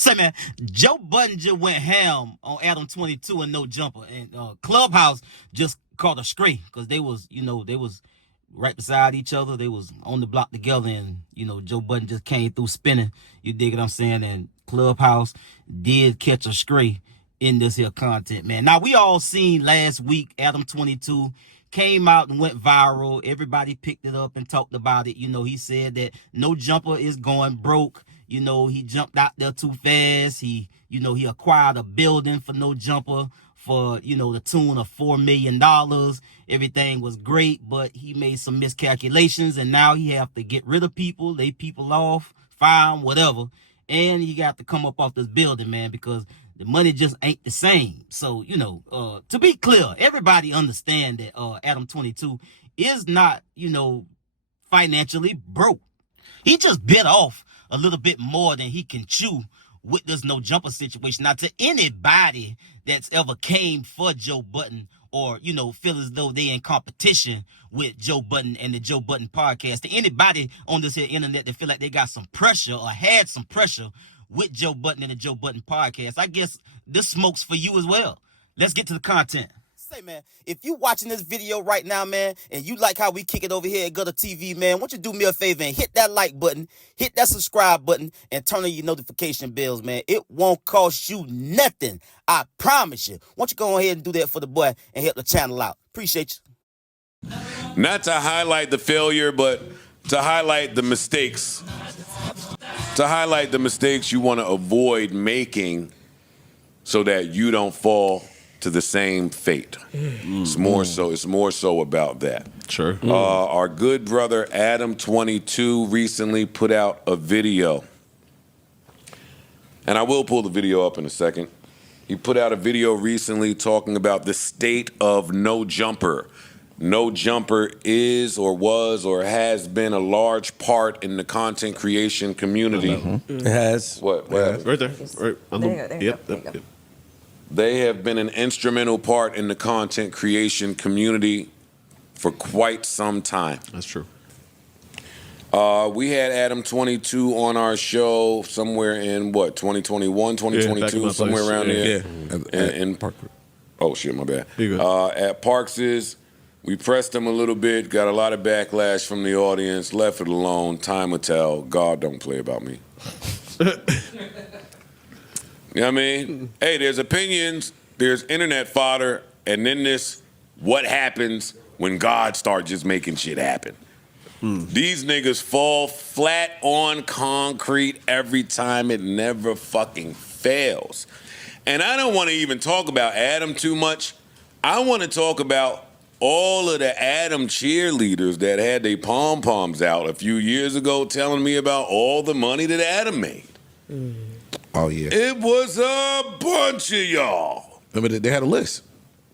Say, man, Joe Budden just went ham on Adam22 and no jumper, and Clubhouse just caught a stray because they was right beside each other. They was on the block together, and Joe Budden just came through spinning. You dig what I'm saying? And Clubhouse did catch a stray in this here content, man. Now, we all seen last week Adam22 came out and went viral. Everybody picked it up and talked about it. He said that no jumper is going broke. He jumped out there too fast. He acquired a building for no jumper for, the tune of $4 million. Everything was great, but he made some miscalculations, and now he have to get rid of people, lay people off, fire them, whatever. And he got to come up off this building, man, because the money just ain't the same. So, to be clear, everybody understand that Adam22 is not, financially broke. He just bit off a little bit more than he can chew with this no jumper situation. Now, to anybody that's ever came for Joe Budden or, feel as though they in competition with Joe Budden and the Joe Budden podcast, to anybody on this here internet that feel like they got some pressure or had some pressure with Joe Budden and the Joe Budden podcast, I guess this smoke's for you as well. Let's get to the content. Say, man, if you watching this video right now, man, and you like how we kick it over here at GuddaTV, man, why don't you do me a favor and hit that like button, hit that subscribe button, and turn on your notification bells, man. It won't cost you nothing. I promise you. Why don't you go ahead and do that for the boy and help the channel out? Appreciate you. Not to highlight the failure, but to highlight the mistakes. To highlight the mistakes you want to avoid making so that you don't fall to the same fate. It's more so about that. Sure. Our good brother Adam22 recently put out a video. And I will pull the video up in a second. He put out a video recently talking about the state of no jumper. No jumper is or was or has been a large part in the content creation community. It has. What? Right there. Right. There you go. They have been an instrumental part in the content creation community for quite some time. That's true. We had Adam22 on our show somewhere in, 2021, 2022, somewhere around there. Yeah. In Park. Oh, shit, my bad. At Parks's. We pressed him a little bit, got a lot of backlash from the audience, left it alone. Time will tell. God don't play about me. You know what I mean? Hey, there's opinions, there's internet fodder, and then this what happens when God starts just making shit happen. These niggas fall flat on concrete every time. It never fucking fails. And I don't want to even talk about Adam too much. I want to talk about all of the Adam cheerleaders that had their pom-poms out a few years ago telling me about all the money that Adam made. Oh, yeah. It was a bunch of y'all. Remember, they had a list.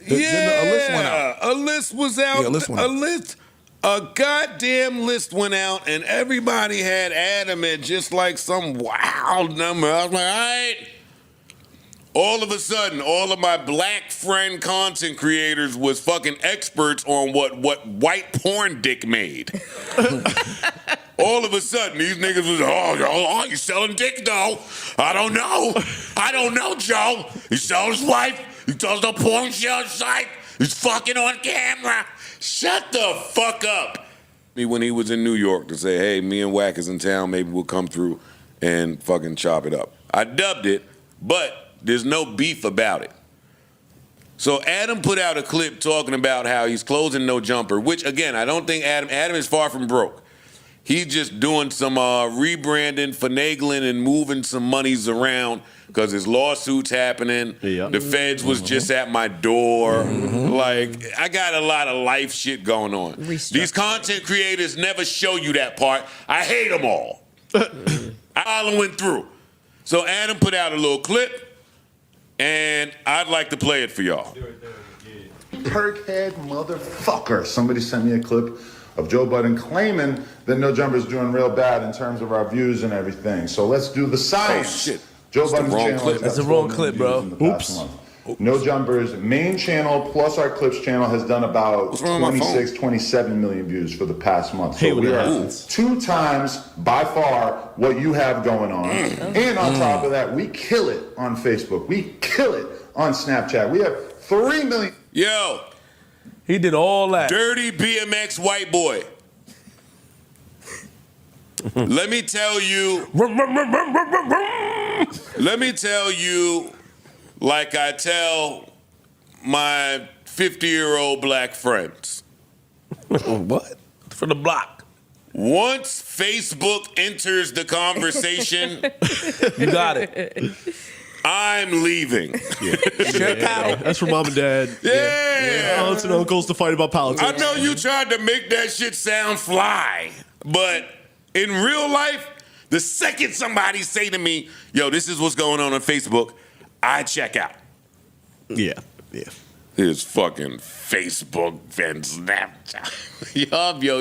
A list went out. A list was out. Yeah, a list went out. A goddamn list went out, and everybody had Adam at just like some wild number. I was like, all right. All of a sudden, all of my black friend content creators was fucking experts on what white porn dick made. All of a sudden, these niggas was, oh, you selling dick, though? I don't know, Joe. He sells his wife. He does the porn show site. He's fucking on camera. Shut the fuck up. When he was in New York to say, hey, me and Wack is in town, maybe we'll come through and fucking chop it up. I dubbed it, but there's no beef about it. So Adam put out a clip talking about how he's closing no jumper, which, again, I don't think Adam is far from broke. He's just doing some rebranding, finagling, and moving some monies around because his lawsuit's happening. Yeah. The feds was just at my door. Like, I got a lot of life shit going on. These content creators never show you that part. I hate them all. I went through. So Adam put out a little clip. And I'd like to play it for y'all. Perkhead motherfucker. Somebody sent me a clip of Joe Budden claiming that No Jumper is doing real bad in terms of our views and everything. So let's do the science. Oh, shit. Joe Budden's channel. That's the wrong clip, bro. Oops. No Jumper's main channel plus our Clips channel has done about 26, 27 million views for the past month. So we are 2 times by far what you have going on. And on top of that, we kill it on Facebook. We kill it on Snapchat. We have 3 million. Yo, He did all that. dirty BMX white boy. Let me tell you. Let me tell you, like I tell my 50-year-old black friends. What? For the block. Once Facebook enters the conversation, You got it. I'm leaving. That's for mom and dad. Yeah. Aunts and uncles to fight about politics. I know you tried to make that shit sound fly, but in real life, the second somebody say to me, yo, this is what's going on Facebook, I check out. Yeah. His fucking Facebook and Snapchat.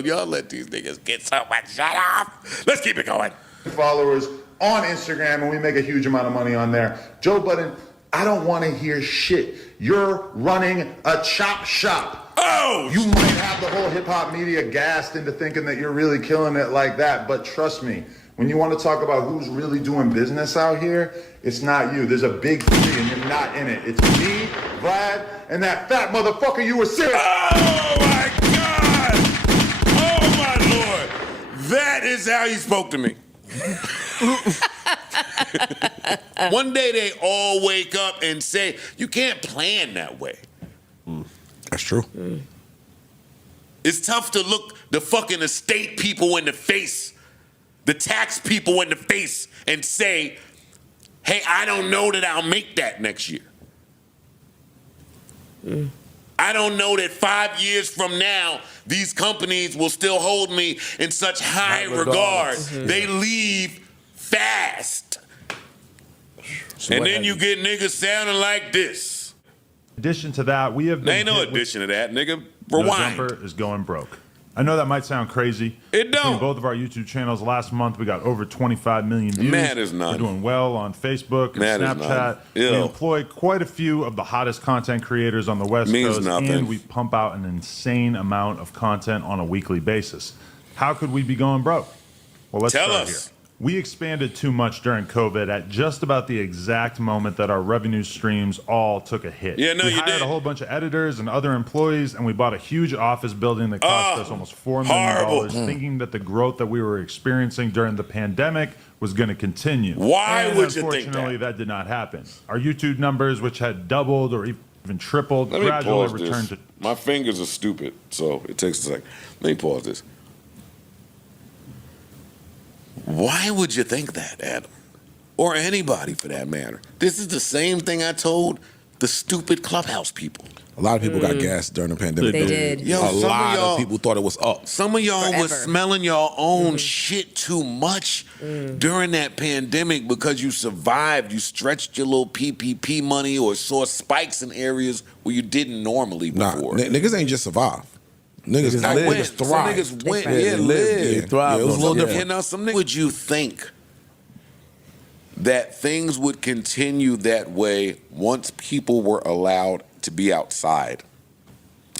y'all let these niggas get so much. Shut up. Let's keep it going. Followers on Instagram, and we make a huge amount of money on there. Joe Budden, I don't want to hear shit. You're running a chop shop. Oh! You might have the whole hip-hop media gassed into thinking that you're really killing it like that, but trust me, when you want to talk about who's really doing business out here, it's not you. There's a big 3 and you're not in it. It's me, Vlad, and that fat motherfucker you were serious. Oh my God! Oh my Lord! That is how he spoke to me. One day they all wake up and say, you can't plan that way. That's true. It's tough to look the fucking estate people in the face, the tax people in the face, and say, hey, I don't know that I'll make that next year. I don't know that 5 years from now, these companies will still hold me in such high regard. They leave fast. And then you get niggas sounding like this. In addition to that, we have been There ain't no addition to that, nigga. Rewind. No Jumper is going broke. I know that might sound crazy. It don't. Between both of our YouTube channels last month, we got over 25 million views. Man, it's none. We're doing well on Facebook and Man, it's Snapchat. none. We Ew. employ quite a few of the hottest content creators on the West Means Coast, nothing. and we pump out an insane amount of content on a weekly basis. How could we be going broke? Well, let's Tell start us. here. We expanded too much during COVID at just about the exact moment that our revenue streams all took a hit. Yeah, no, we you hired did. a whole bunch of editors and other employees, and we bought a huge office building that cost us almost $4 million, horrible. thinking that the growth that we were experiencing during the pandemic was going to continue. Why And would you think unfortunately, that? that did not happen. Our YouTube numbers, which had doubled or even tripled, Let me gradually pause returned this. to. My fingers are stupid, so it takes a second. Let me pause this. Why would you think that, Adam? Or anybody for that matter? This is the same thing I told the stupid Clubhouse people. A lot of people got gassed during the pandemic. They did. Yo, A some lot of y'all, of people thought it was up. Some of y'all was Forever. smelling your own shit too much during that pandemic because you survived. You stretched your little PPP money or saw spikes in areas where you didn't normally Nah, before. niggas ain't just survive. Niggas, I niggas went. Some thrive. niggas went. They Yeah, thrive. lived. Yeah, thrive. it was a little Yeah. different. You know, some niggas. Would you think that things would continue that way once people were allowed to be outside?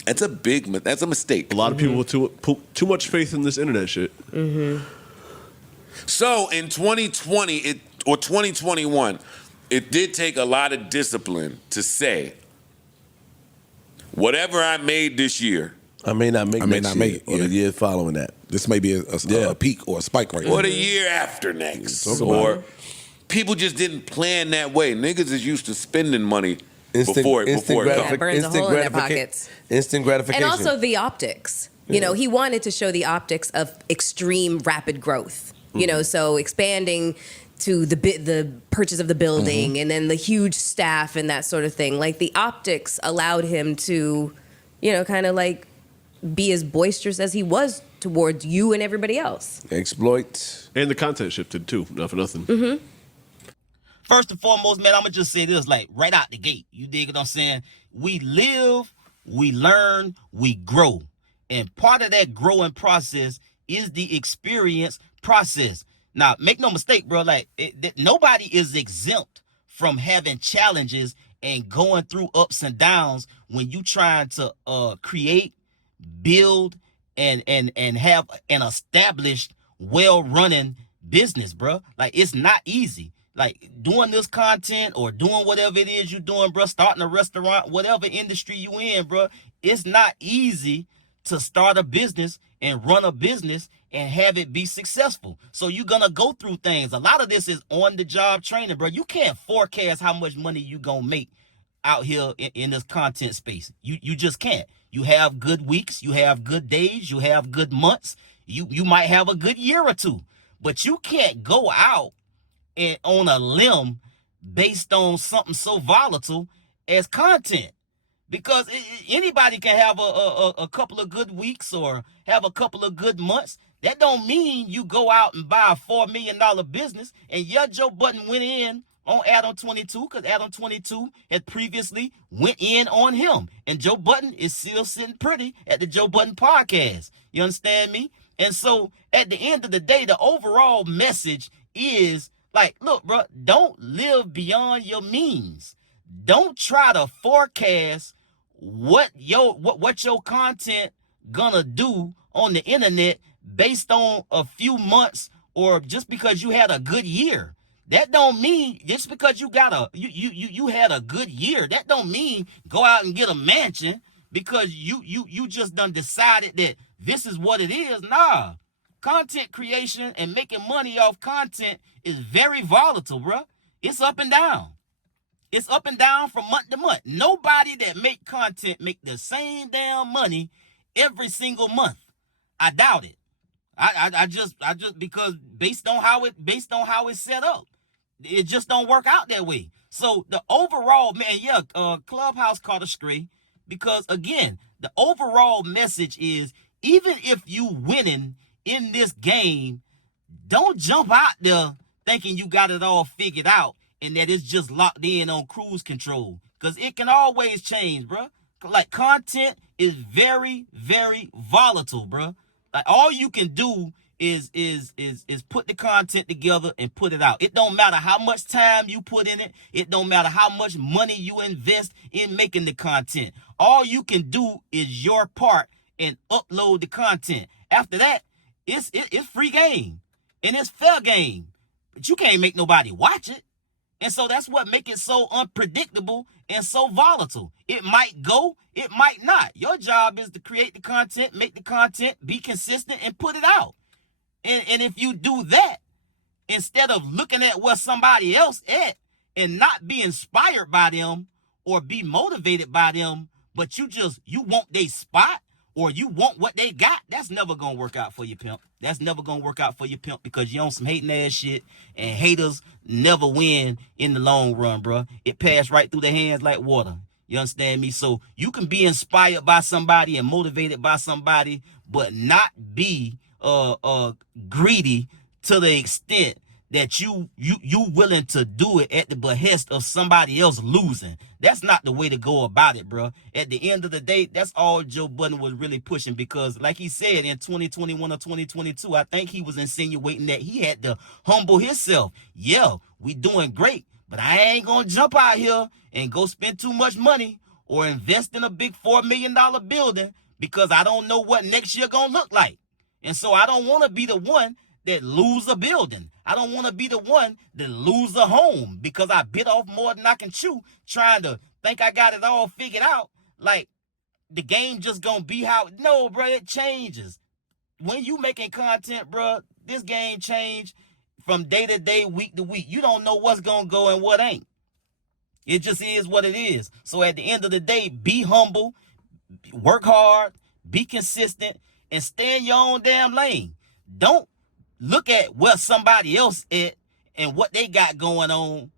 That's a mistake. A lot of people with too much faith in this internet shit. So in 2020 or 2021, it did take a lot of discipline to say, whatever I made this year, I may not make I may next not year make it, or the yeah. year following that. This may be a peak or a spike right or now. the year after next, Talk about or it. people just didn't plan that way. Niggas is used to spending money Instant, before it instant, comes. Yeah, it burns a hole in their gratifica- pockets. Instant gratification. And also the optics. You know, he wanted to show the optics of extreme rapid growth. You know, so expanding to the purchase of the building and then the huge staff and that sort of thing. Like the optics allowed him to, you know, kind of like be as boisterous as he was towards you and everybody else. exploit. And the content shifted too, not for nothing. First and foremost, man, I'm gonna just say this, like right out the gate. You dig what I'm saying? We live, we learn, we grow. And part of that growing process is the experience process. Now, make no mistake, bro, like nobody is exempt from having challenges and going through ups and downs when you trying to create, build, and have an established, well-running business, bro. Like, it's not easy. Like, doing this content or doing whatever it is you're doing, bro, starting a restaurant, whatever industry you in, bro, it's not easy to start a business and run a business and have it be successful. So you're gonna go through things. A lot of this is on the job training, bro. You can't forecast how much money you gonna make out here in this content space. You just can't. You have good weeks, you have good days, you have good months, you might have a good year or two, but you can't go out and on a limb based on something so volatile as content. Because anybody can have a couple of good weeks or have a couple of good months. That don't mean you go out and buy a $4 million business. And yeah, Joe Budden went in on Adam22 because Adam22 had previously went in on him. And Joe Budden is still sitting pretty at the Joe Budden podcast. You understand me? And so at the end of the day, the overall message is like, look, bro, don't live beyond your means. Don't try to forecast what your content gonna do on the internet based on a few months or just because you had a good year. That don't mean just because you got you had a good year, that don't mean go out and get a mansion because you just done decided that this is what it is. Nah. Content creation and making money off content is very volatile, bro. It's up and down. It's up and down from month to month. Nobody that make content make the same damn money every single month. I doubt it. I just because based on how it's set up, it just don't work out that way. So the overall, man, yeah, Clubhouse caught a stray because again, the overall message is even if you winning in this game, don't jump out there thinking you got it all figured out and that it's just locked in on cruise control, because it can always change, bro. Like, content is very, very volatile, bro. Like, all you can do is put the content together and put it out. It don't matter how much time you put in it. It don't matter how much money you invest in making the content. All you can do is your part and upload the content. After that, it's free game and it's fair game, but you can't make nobody watch it. And so that's what makes it so unpredictable and so volatile. It might go, it might not. Your job is to create the content, make the content, be consistent, and put it out. And if you do that, instead of looking at what somebody else at and not be inspired by them or be motivated by them, but you want their spot or you want what they got, that's never gonna work out for you, pimp. That's never gonna work out for you, pimp, because you on some hating ass shit, and haters never win in the long run, bro. It passed right through their hands like water. You understand me? So you can be inspired by somebody and motivated by somebody, but not be greedy to the extent that you willing to do it at the behest of somebody else losing. That's not the way to go about it, bro. At the end of the day, that's all Joe Budden was really pushing, because like he said in 2021 or 2022, I think he was insinuating that he had to humble himself. Yeah, we doing great, but I ain't gonna jump out here and go spend too much money or invest in a big $4 million building because I don't know what next year gonna look like. And so I don't want to be the one that lose a building. I don't want to be the one that lose a home because I bit off more than I can chew trying to think I got it all figured out. Like, the game just gonna be how... No, bro, it changes. When you making content, bro, this game change from day to day, week to week. You don't know what's gonna go and what ain't. It just is what it is. So at the end of the day, be humble, work hard, be consistent, and stay in your own damn lane. Don't look at what somebody else at and what they got going on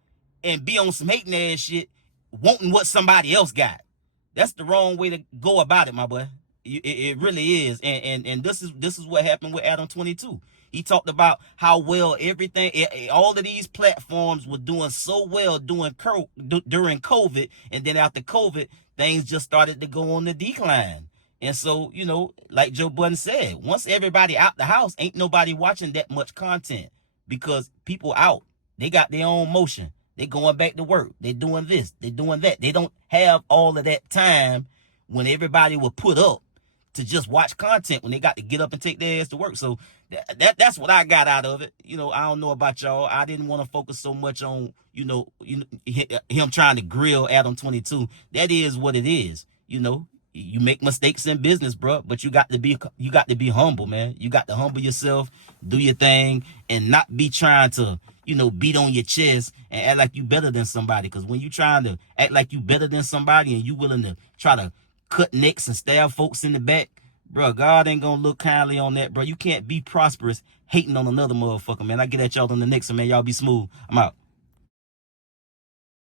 and be on some hating ass shit, wanting what somebody else got. That's the wrong way to go about it, my boy. It really is. And this is what happened with Adam22. He talked about how well everything, all of these platforms were doing so well during COVID, and then after COVID, things just started to go on the decline. And so, you know, like Joe Budden said, once everybody out the house, ain't nobody watching that much content because people out. They got their own motion. They going back to work. They doing this. They doing that. They don't have all of that time when everybody will put up to just watch content when they got to get up and take their ass to work. So that's what I got out of it. You know, I don't know about y'all. I didn't want to focus so much on, him trying to grill Adam22. That is what it is. You know, you make mistakes in business, bro, but you got to be humble, man. You got to humble yourself, do your thing, and not be trying to, beat on your chest and act like you better than somebody. Because when you trying to act like you better than somebody and you willing to try to cut necks and stab folks in the back, bro, God ain't gonna look kindly on that, bro. You can't be prosperous hating on another motherfucker, man. I get at y'all on the next one, man. Y'all be smooth. I'm out.